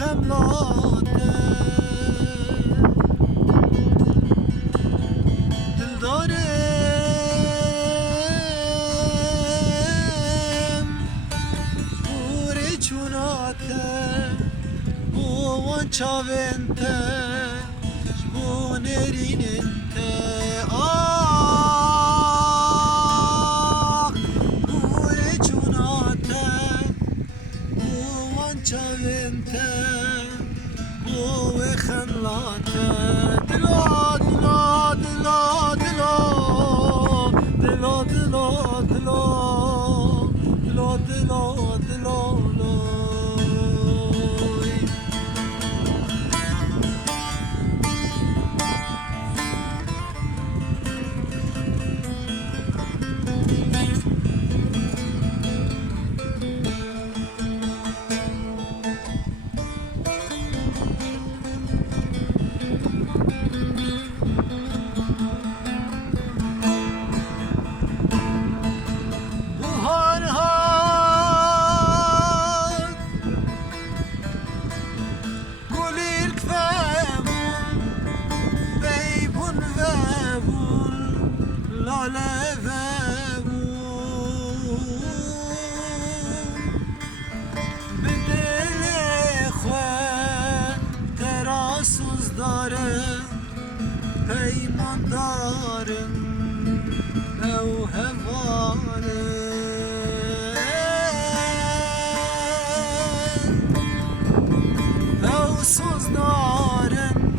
خملاته دلدارم بوری چوناته بوان چاونته جبونریننته بوری چوناته بوان چاونته بوی خملاته دلا دلا دلا دلا دلا دلا دلا دلا دلا دلا پیمان دارم او هوانه او سوز دارم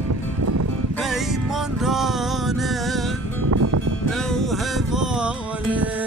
پیمان دانه او هوانه